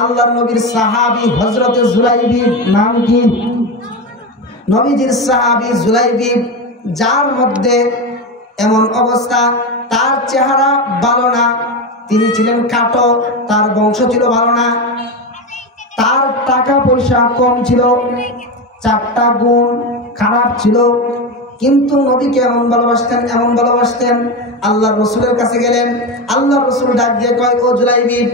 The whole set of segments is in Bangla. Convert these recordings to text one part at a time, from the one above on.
আল্লাহর নবীর সাহাবী হযরতে জুলাইবিব নাম কি? নবীজির সাহাবী জুলাইবিব, যার মধ্যে এমন অবস্থা তার চেহারা ভালো না, তিনি ছিলেন কাটো, তার বংশ ছিল ভালো না, তার টাকা পয়সা কম ছিল, 4টা গুণ খারাপ ছিল, কিন্তু নবীকে এমন ভালোবাসতেন। আল্লাহর রাসূলের কাছে গেলেন, আল্লাহর রাসূল ডাক দিয়ে কয়, ও জুলাইবিব,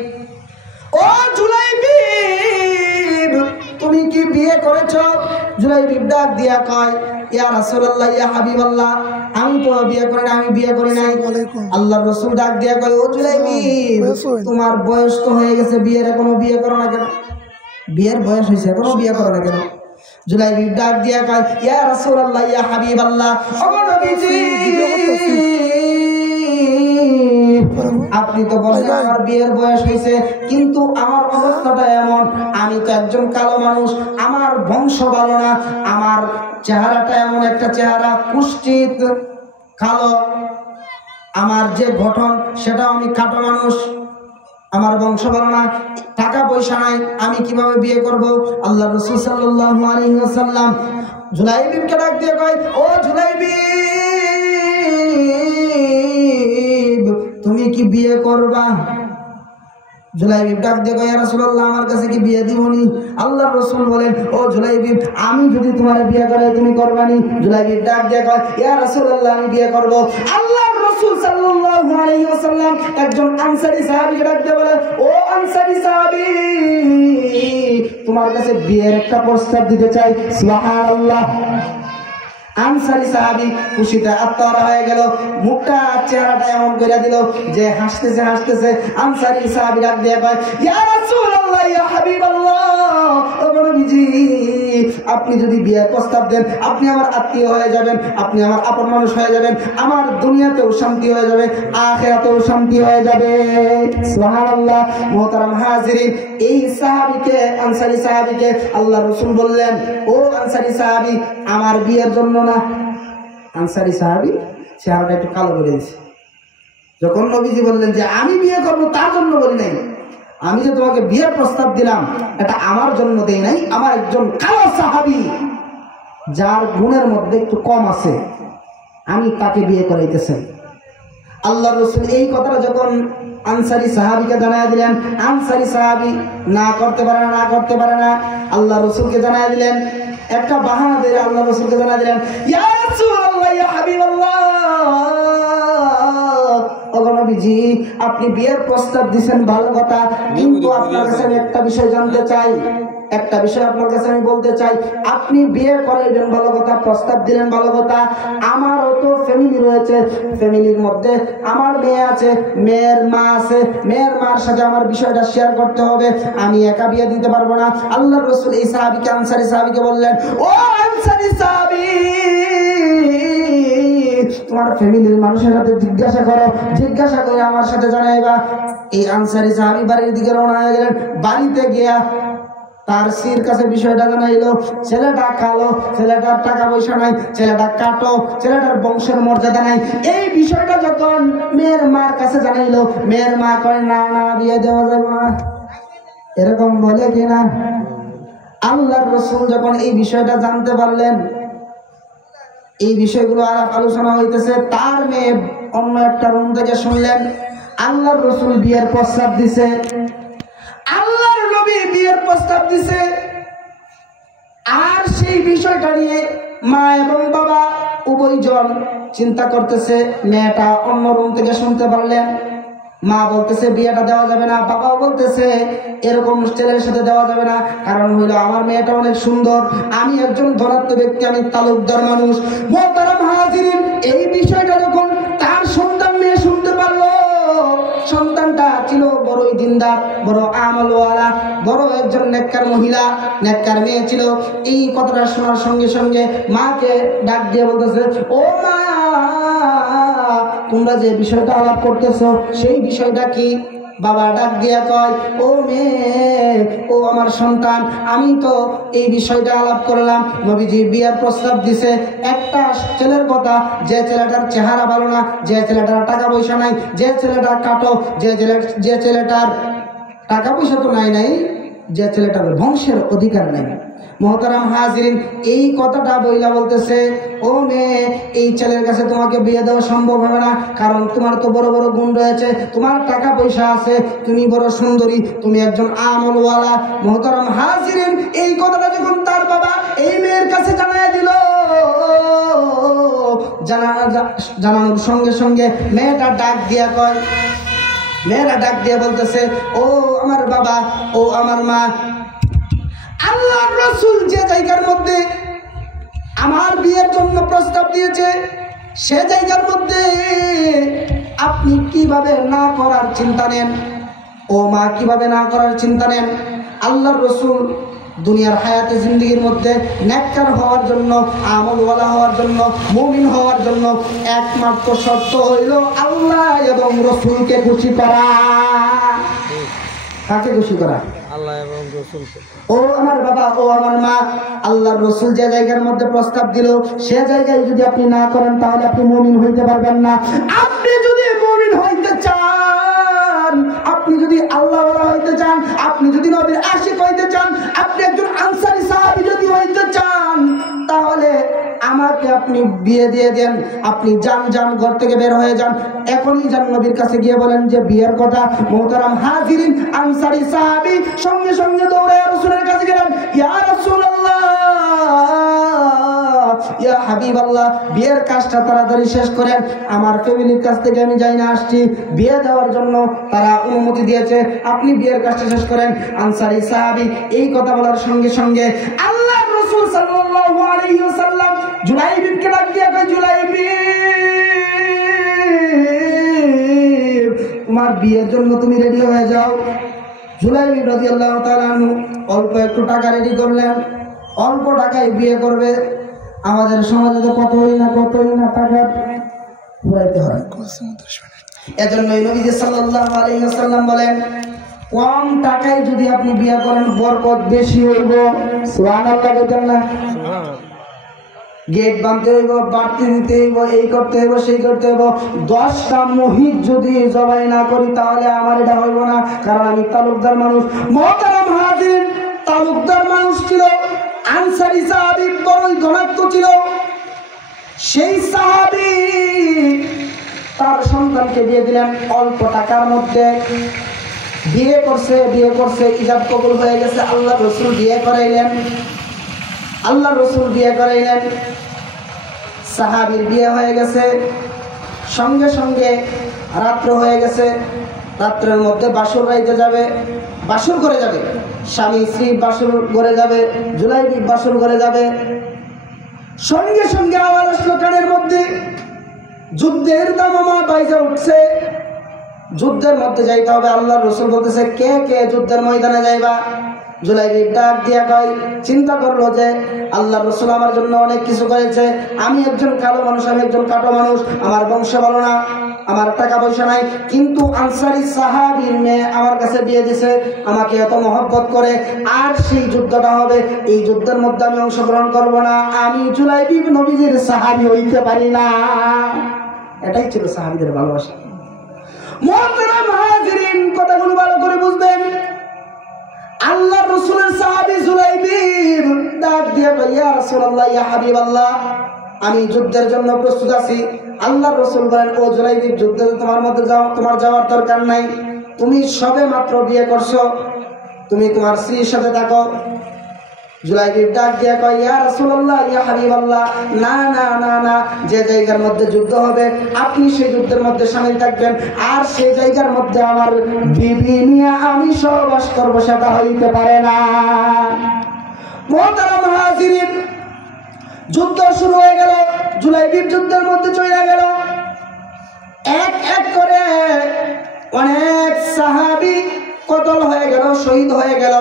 ও জুলাইবিব, তুমি কি বিয়ে করেছো? জুলাইবিব ডাক দিয়া কয়, ইয়া রাসূলুল্লাহ, ইয়া হাবিবাল্লাহ, আমি তো বিয়ে করি না, আমি বিয়ে করি নাই। আল্লাহর রাসূল ডাক দিয়া কয়, ও জুলাইবিব, তোমার বয়স তো হয়ে গেছে, বিয়ের এখনো বিয়ে করো না কেন? বিয়ের বয়স হয়েছে, এখনো বিয়ে করো না কেন? জুলাইবিব ডাক দিয়া কয়, ইয়া রাসূলুল্লাহ, ইয়া হাবিবাল্লাহ, ও নবীজি, আপনি তো বলেন আমার বিয়ের বয়স হয়েছে, কিন্তু আমার অবস্থাটা এমন, আমি তো একজন কালো মানুষ, আমার বংশ ভালো না, আমার চেহারাটা এমন একটা চেহারা, কুষ্ঠিত, কালো, আমার যে গঠন সেটাও আমি কাটো মানুষ, আমার বংশ ভালো না, টাকা পয়সা নাই, আমি কিভাবে বিয়ে করব? আল্লাহর রাসূল সাল্লাল্লাহু আলাইহি ওয়াসাল্লাম জুলাইবিবকে ডাক দিয়ে কয়, ও জুলাইবিব, তুমি কি বিয়ে করবা? জুলাইবিব ডাক দিয়ে কয়, ইয়া রাসূলুল্লাহ, আমার কাছে কি বিয়ে দিবনি? আল্লাহর রাসূল বলেন, ও জুলাইবিব, আমি যদি তোমার বিয়ে করে তুমি করবানি? জুলাইবিব ডাক দিয়ে কয়, ইয়া রাসূলুল্লাহ, আমি বিয়ে করব। আল্লাহর রাসূল সাল্লাল্লাহু আলাইহি ওয়াসাল্লাম একজন আনসারী সাহাবীকে ডাক দিয়ে বলেন, ও আনসারী সাহাবী, তোমার কাছে বিয়ের একটা প্রস্তাব দিতে চাই। সুবহানাল্লাহ। আনসারী সাহাবী খুশিতে আত্মহারা হয়ে গেল, মুখটা চেহারাটা এমন করে দিল যে হাসতেছে। আনসারী সাহাবী ডাক দিয়ে কয়, ইয়া রাসূলুল্লাহ, ইয়া হাবিবাল্লাহ, ও নবীজি, আপনি যদি বিয়ের প্রস্তাব দেন, আপনি আমার আত্মীয় হয়ে যাবেন, আপনি আমার আপন মানুষ হয়ে যাবেন, আমার দুনিয়াতেও শান্তি হয়ে যাবে, আখিরাতেও শান্তি হয়ে যাবে। সুবহানাল্লাহ। মুহতারাম হাজিরিন, এই সাহাবীকে, আনসারী সাহাবীকে আল্লাহর রাসূল বললেন, ও আনসারী সাহাবী, আমার বিয়ের জন্য না। আনসারী সাহাবী চেহারাটা একটু কালো করে দিয়েছে। যখন নবীজি বললেন যে আমি বিয়ে করবো, তার জন্য বলি নাই, আমি যে তোমাকে বিয়ের প্রস্তাব দিলাম এটা আমার জন্য দেই নাই, আমার একজন কালো সাহাবী যার গুণের মধ্যে একটু কম আছে, আমি তাকে বিয়ে করাইতেছি। আল্লাহর রাসূল এই কথাটা যখন আনসারী সাহাবীকে জানায় দিলেন, আনসারী সাহাবী না করতে পারে না, আল্লাহর রাসূলকে জানায় দিলেন, একটা বাহানা দিয়ে আল্লাহর রাসূলকে জানায় দিলেন, ইয়া রাসূলুল্লাহ, ইয়া হাবিবাল্লাহ, ও নবীজি, আপনি বিয়ের প্রস্তাব দিবেন ভালো কথা, কিন্তু আপনার কাছে আমি একটা বিষয় জানতে চাই, একটা বিষয় আপনার কাছে আমি বলতে চাই। আপনি বিয়ে করাইবেন ভালো কথা, প্রস্তাব দিলেন ভালো কথা, আমারও তো ফ্যামিলি রয়েছে, ফ্যামিলির মধ্যে আমার মেয়ে আছে, মেয়ের মা আছে, মেয়ের মার সাথে আমার বিষয়টা শেয়ার করতে হবে, আমি একা বিয়ে দিতে পারবো না। আল্লাহর রাসূল এই সাহাবীকে, আনসারী সাহাবীকে বললেন, ও আনসারী সাহাবী, তোমার ফ্যামিলির মানুষের সাথে জিজ্ঞাসা করে আমার সাথে জানাইবা। এই আনসারী সাহাবী বাড়ির দিকে রওনা হয়ে গেলেন। বাড়িতে গিয়া তার স্ত্রীর কাছে বিষয়টা জানাইলো, ছেলেটা কালো, ছেলেটার টাকা পয়সা নাই, ছেলেটা কাটো, ছেলেটার বংশের মর্যাদা নাই। এই বিষয়টা যখন মেয়ের মার কাছে জানাইলো, মেয়ের মা কয়, না না, বিয়ে দেওয়া যাবে না। এরকম বলে কিনা? আল্লাহর রাসূল যখন এই বিষয়টা জানতে পারলেন, এই বিষয়গুলো আলোচনা হইতেছে, তার মেয়ে অন্য একটা রুম থেকে শুনলেন আল্লাহর রাসূল বিয়ের প্রস্তাব দিছে, আল্লাহর নবী বিয়ের প্রস্তাব দিছে। আর সেই বিষয়টা নিয়ে মা এবং বাবা উভয়জন চিন্তা করতেছে। মেয়েটা অন্য রুম থেকে শুনতে পারলেন, মা বলতেছে বিয়েটা দেওয়া যাবে না, বাবাও বলতেছে এরকম ছেলের সাথে দেওয়া যাবে না, কারণ হইলো আমার মেয়েটা অনেক সুন্দর, আমি একজন ধনাত্ম ব্যক্তি, আমি তালুকদার মানুষ। মুহতারাম হাজিরিন, এই বিষয়টা যখন তার সন্তান মেয়ে শুনতে পারলো, সন্তানটা ছিল বড়ই দিনদার, বড় আমলওয়ালা, বড় একজন নেককার মহিলা, নেককার মেয়ে ছিল। এই কথাটা শোনার সঙ্গে সঙ্গে মাকে ডাক দিয়ে বলতেছে, ও মা, তোমরা যে বিষয়টা আলাপ করতেছো সেই বিষয়টা কি? বাবা ডাক দিয়া কয়, ও মেয়ে, ও আমার সন্তান, আমি তো এই বিষয়টা আলাপ করলাম, নবীজি বিয়ের প্রস্তাব দিছে, একটা ছেলের কথা, যে ছেলেটার চেহারা ভালো না, যে ছেলেটার টাকা পয়সা নাই, যে ছেলেটার কাটো, যে ছেলেটার টাকা পয়সা তো নাই যে ছেলেটার বংশের অধিকার নেই। মোহতারাম হাজিরিন, এই কথাটা বইলা বলতেছে, ও মেয়ে, এই ছেলের কাছে তোমাকে বিয়ে দেওয়া সম্ভব হবে না, কারণ তোমার তো বড় বড় গুণ রয়েছে, তোমার টাকা পয়সা আছে, তুমি বড় সুন্দরী, তুমি একজন আমলওয়ালা। মোহতারাম হাজিরিন, এই কথাটা যখন তার বাবা এই মেয়ের কাছে জানায় দিল, জানানোর সঙ্গে সঙ্গে মেয়েটা ডাক দিয়ে বলতেছে, ও আমার বাবা, ও আমার মা, আল্লাহর রাসূল যে জায়গার মধ্যে আমার বিয়ের জন্য প্রস্তাব দিয়েছে, সে জায়গার মধ্যে আপনি কিভাবে না করার চিন্তা নেন? ও মা, কিভাবে না করার চিন্তা নেন? আল্লাহর রাসূল দুনিয়ার হায়াতে জিন্দেগির মধ্যে নেককার হওয়ার জন্য, আমলওয়ালা হওয়ার জন্য, মুমিন হওয়ার জন্য একমাত্র শর্ত হইল আল্লাহ এবং রাসূলকে খুশি করা। কাকে খুশি করা? আল্লাহ এবং রাসূলকে। ও আমার বাবা, ও আমার মা, আল্লাহর রাসূল যে জায়গার মধ্যে প্রস্তাব দিল, সে জায়গায় যদি আপনি না করেন তাহলে আপনি মুমিন হইতে পারবেন না। আপনি যদি মুমিন হইতে চান, আপনি যদি আল্লাহওয়ালা হইতে চান, আপনি যদি নবীর আশিক হইতে চান, আপনি একজন আনসারী সাহাবী যদি হইতে চান, তাহলে আমাকে আপনি বিয়ে দিয়ে দেন। আপনি যান ঘর থেকে বের হয়ে যান, এখনই যান নবীর কাছে গিয়ে বলেন যে বিয়ের কথা। মোহতারাম হাজিরিন, আনসারী সাহাবী সঙ্গে সঙ্গে দৌড়ে রাসূলের কাছে গেলেন, ইয়া রাসূলুল্লাহ, ইয়া হাবিবাল্লাহ, বিয়ের কাজটা তাড়াতাড়ি শেষ করেন, আমার ফ্যামিলির কাছ থেকে আমি যাই না আসছি, বিয়ে দেওয়ার জন্য তারা অনুমতি দিয়েছে, আপনি বিয়ের কাজটা শেষ করেন। আনসারী সাহাবী এই কথা বলার সঙ্গে সঙ্গে আল্লাহর রাসূল সাল্লাল্লাহু আলাইহি ওয়াসাল্লাম জুলাইবিবকে ডাক দিয়ে কয়, জুলাইবিব, তোমার বিয়ের জন্য তুমি রেডি হয়ে যাও। জুলাইবিব রাদিয়াল্লাহু তাআলা আনহু অল্প একটু টাকা রেডি করলেন, অল্প টাকায় বিয়ে করবে। আমাদের সমাজে তো কতই না টাকা ফুরাইতে হয়। এজন্যই নবীজি সাল্লাল্লাহু আলাইহি ওয়াসাল্লাম বলেন, কম টাকায় যদি আপনি বিয়ে করেন বরকত বেশি হইব। সুবহানাল্লাহ, বলেন না? গেট বাঁধতে হইব, বাড়তি দিতে হইব, এই করতে হইব, সেই করতে হইব। 10টা মহিষ যদি জবাই না করি তাহলে আমার এটা হইব না, কারণ আমি তালুকদার মানুষ। মুহতারাম হাজিরিন, তালুকদার মানুষ ছিল, আনসারী সাহাবী বড়ই ধনাত্ম ছিল। সেই সাহাবী তার সন্তানকে দিয়ে দিলেন অল্প টাকার মধ্যে। বিয়ে করছে, ইজাব কবুল হয়ে গেছে। আল্লাহ রাসূল বিয়ে করাইলেন, সাহাবীর বিয়ে হয়ে গেছে। সঙ্গে সঙ্গে রাত্র হয়ে গেছে, রাত্রের মধ্যে বাসর করে যাবে, স্বামী স্ত্রী বাসর করে যাবে, জুলাইবিব বাসর করে যাবে। সঙ্গে সঙ্গে আওয়াজ আসলো কানের মধ্যে, যুদ্ধের দামামা বাইজা উঠছে, যুদ্ধের মধ্যে যাইতে হবে। আল্লাহর রাসূল বলতেছে, কে কে যুদ্ধের ময়দানে যাইবা? জুলাইবিব ডাক দিয়া কয়, চিন্তা করলো যে আল্লাহর রাসূল আমার জন্য অনেক কিছু করেছে, আমি একজন কালো মানুষ, আমি একজন কাটো মানুষ, আমার বংশ ভালো না, আমার টাকা পয়সা নাই, কিন্তু আনসারী সাহাবীর মেয়ে আমার কাছে বিয়ে দিছে, আমাকে এত মহব্বত করে, আর সেই যুদ্ধটা হবে, এই যুদ্ধের মধ্যে আমি অংশগ্রহণ করব না, আমি জুলাইবিব নবীজির সাহাবী হইতে পারি না। এটাই ছিল সাহাবীদের ভালোবাসা। মুহতারাম হাজিরিন, কথাগুলো ভালো করে বুঝবেন। আল্লাহ রাসূলের সাহাবী জুলাইবিব ডাক দিয়ে কয়, ইয়া রাসূলুল্লাহ, ইয়া হাবিবাল্লাহ, আমি যুদ্ধের জন্য প্রস্তুত আছি। আল্লাহর রাসূল বলেন, ও জুলাইবিব, যুদ্ধে তোমার যাওয়ার দরকার নাই, তুমি সবে মাত্র বিয়ে করছো, তুমি তোমার স্ত্রীর সাথে থাকো। জুলাইবিব ডাক দিয়ে কয়, ইয়া রাসূলুল্লাহ, ইয়া হাবিবাল্লাহ, না না না না, যে জায়গার মধ্যে যুদ্ধ হবে আপনি সেই যুদ্ধের মধ্যে শামিল থাকবেন, আর সেই জায়গার মধ্যে আমার বিবি নিয়ে আমি সহবাস করবো, সেটা হইতে পারে না। মুহতারাম হাজিরিন, যুদ্ধ শুরু হয়ে গেল, জুলাইবিব যুদ্ধের মধ্যে চলে গেল। এক এক করে অনেক সাহাবী কতল হয়ে গেল, শহীদ হয়ে গেল।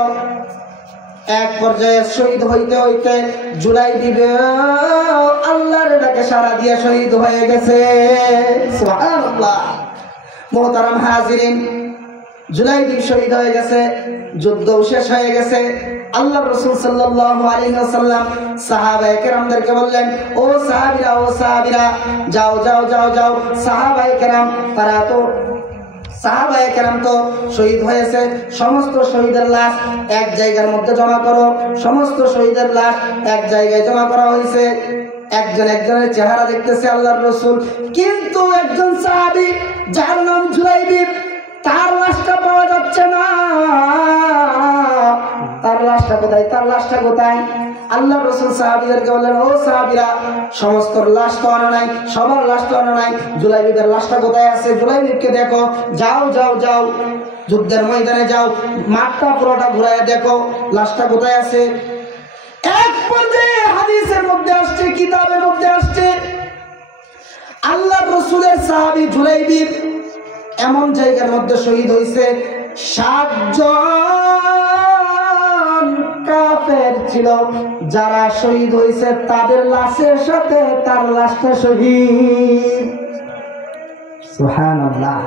এক পর্যায়ে শহীদ হইতে হইতে জুলাইবিব আল্লাহর ডাকে সাড়া দিয়ে শহীদ হয়ে গেছে। সুবহানাল্লাহ। মুহতারাম হাজিরিন, জুলাইবিব শহীদ হয়ে গেছে, যুদ্ধ শেষ হয়ে গেছে। আল্লাহর রাসূল সাল্লাল্লাহু আলাইহি ওয়াসাল্লাম সাহাবায়ে কেরামদেরকে বললেন, ও সাহাবীরা, যাও যাও যাও যাও। সাহাবায়ে কেরাম তারা তো সাহাবায়ে কেরাম তো শহীদ হয়েছে, সমস্ত শহীদের লাশ এক জায়গার মধ্যে জমা করো। সমস্ত শহীদের লাশ এক জায়গায় জমা করা হয়েছে। একজন একজনের চেহারা দেখতেছে আল্লাহর রাসূল, কিন্তু একজন সাহাবী যার নাম জুলাইবিব, তার লাশটা পাওয়া যাচ্ছে না। তার লাশটা কোথায়? তার লাশটা কোথায়? আল্লাহর রাসূল সাহাবীদেরকে বললেন, ও সাহাবীরা, সমস্ত লাশ তো আনা নাই, সবার লাশ তো আনা নাই, জুলাইবিবের লাশটা কোথায় আছে? জুলাইবিবকে দেখো, যাও যাও যাও, যুদ্ধের ময়দানে যাও, মাঠটা পুরোটা ঘুরায় দেখো লাশটা কোথায় আছে। এক পর্যায়ে হাদিসের মধ্যে আসছে, কিতাবের মধ্যে আসছে, আল্লাহর রাসূলের সাহাবী জুলাইবিব এমন জায়গার মধ্যে শহীদ হয়েছে, 60 জন কাফের ছিল যারা শহীদ হয়েছে, তাদের লাশের সাথে তার লাশটা শহীদ। সুবহানাল্লাহ।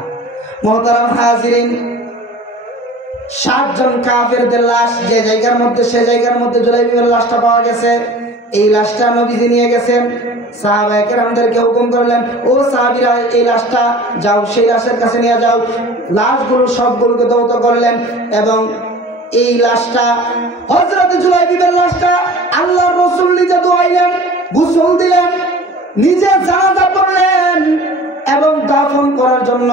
মুহতারাম হাজিরিন, 60 জন কাফেরদের লাশ যে জায়গার মধ্যে, সে জায়গার মধ্যে জুলাইবিবের লাশটা পাওয়া গেছে। এই লাশটা নবীজি নিয়ে গেছেন, সাহাবায়ে কেরামদেরকে হুকুম করলেন, ও সাহাবীরা, এই লাশটা যাও, সেই লাশের কাছে নিয়ে যাও। লাশগুলো সবগুলোকে দৌত করলেন এবং এই লাশটা, হযরত জুলাইবিবের লাশটা আল্লাহর রাসূল নিজে ধোয়াইলেন, গোসল দিলেন, নিজে জানাজা পড়লেন এবং দাফন করার জন্য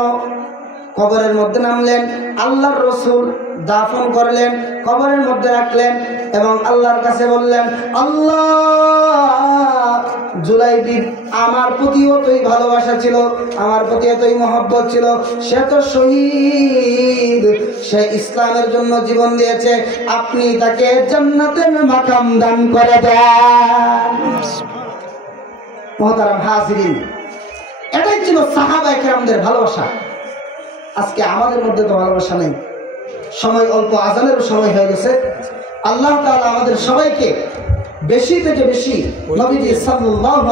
কবরের মধ্যে নামলেন। আল্লাহর রাসূল দাফন করলেন, কবরের মধ্যে রাখলেন এবং আল্লাহর কাছে বললেন, আল্লাহ, জুলাইবিব আমার প্রতি এতই ভালোবাসা ছিল, আমার প্রতি এতই মহব্বত ছিল, সে তো শহীদ, সে ইসলামের জন্য জীবন দিয়েছে, আপনি তাকে জান্নাতের মাকাম দান করে দেন। মুহতারাম হাজিরিন, এটাই ছিল সাহাবায়ে কেরামদের ভালোবাসা। আজকে আমাদের মধ্যে তো ভালোবাসা নেই। সময় অল্প, আজানেরও সময় হয়ে গেছে। আল্লাহ তাআলা আমাদের সবাইকে বেশি থেকে বেশি নবীজি সাল্লাল্লাহু